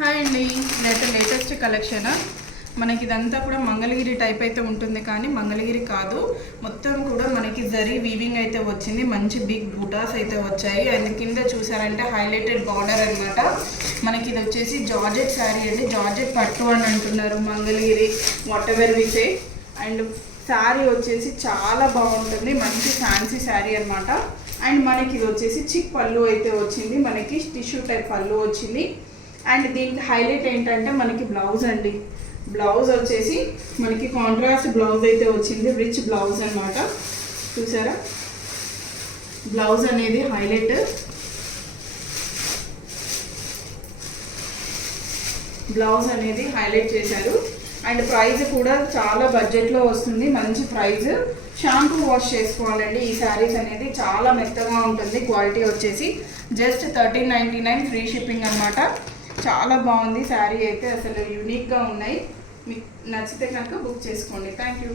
Hi అండి, latest collection. మనకి ఇదంతా కూడా మంగళగిరి టైప్ అయితే ఉంటుంది, కానీ మంగళగిరి కాదు. మొత్తం కూడా మనకి జరీ వీవింగ్ అయితే వచ్చింది. మంచి బిగ్ బూటాస్ అయితే వచ్చాయి. అండ్ కింద చూసారంటే హైలైటెడ్ బార్డర్ అనమాట. మనకి ఇది వచ్చేసి జార్జెట్ శారీ అండి. జార్జెట్ పట్టు అని అంటున్నారు Mangalagiri, whatever we say. And sari వచ్చేసి చాలా బాగుంటుంది, మంచి ఫ్యాన్సీ శారీ అనమాట. అండ్ మనకి ఇది వచ్చేసి చిక్ పళ్ళు అయితే వచ్చింది, మనకి టిష్యూ టైప్ పళ్ళు వచ్చింది. అండ్ దీనికి హైలైట్ ఏంటంటే మనకి బ్లౌజ్ అండి. బ్లౌజ్ వచ్చేసి మనకి కాంట్రాస్ట్ బ్లౌజ్ అయితే వచ్చింది, రిచ్ బ్లౌజ్ అనమాట. చూసారా, బ్లౌజ్ అనేది హైలైట్. బ్లౌజ్ అనేది హైలైట్ చేశారు. అండ్ ప్రైస్ కూడా చాలా బడ్జెట్లో వస్తుంది, మంచి ప్రైస్. షాంపూ వాష్ చేసుకోవాలండి. ఈ శారీస్ అనేది చాలా మెత్తగా ఉంటుంది. క్వాలిటీ వచ్చేసి జస్ట్ 1399 ఫ్రీ షిప్పింగ్ అనమాట. చాలా బాగుంది శారీ అయితే, అసలు యూనిక్గా ఉన్నాయి. మీకు నచ్చితే కనుక బుక్ చేసుకోండి. Thank you.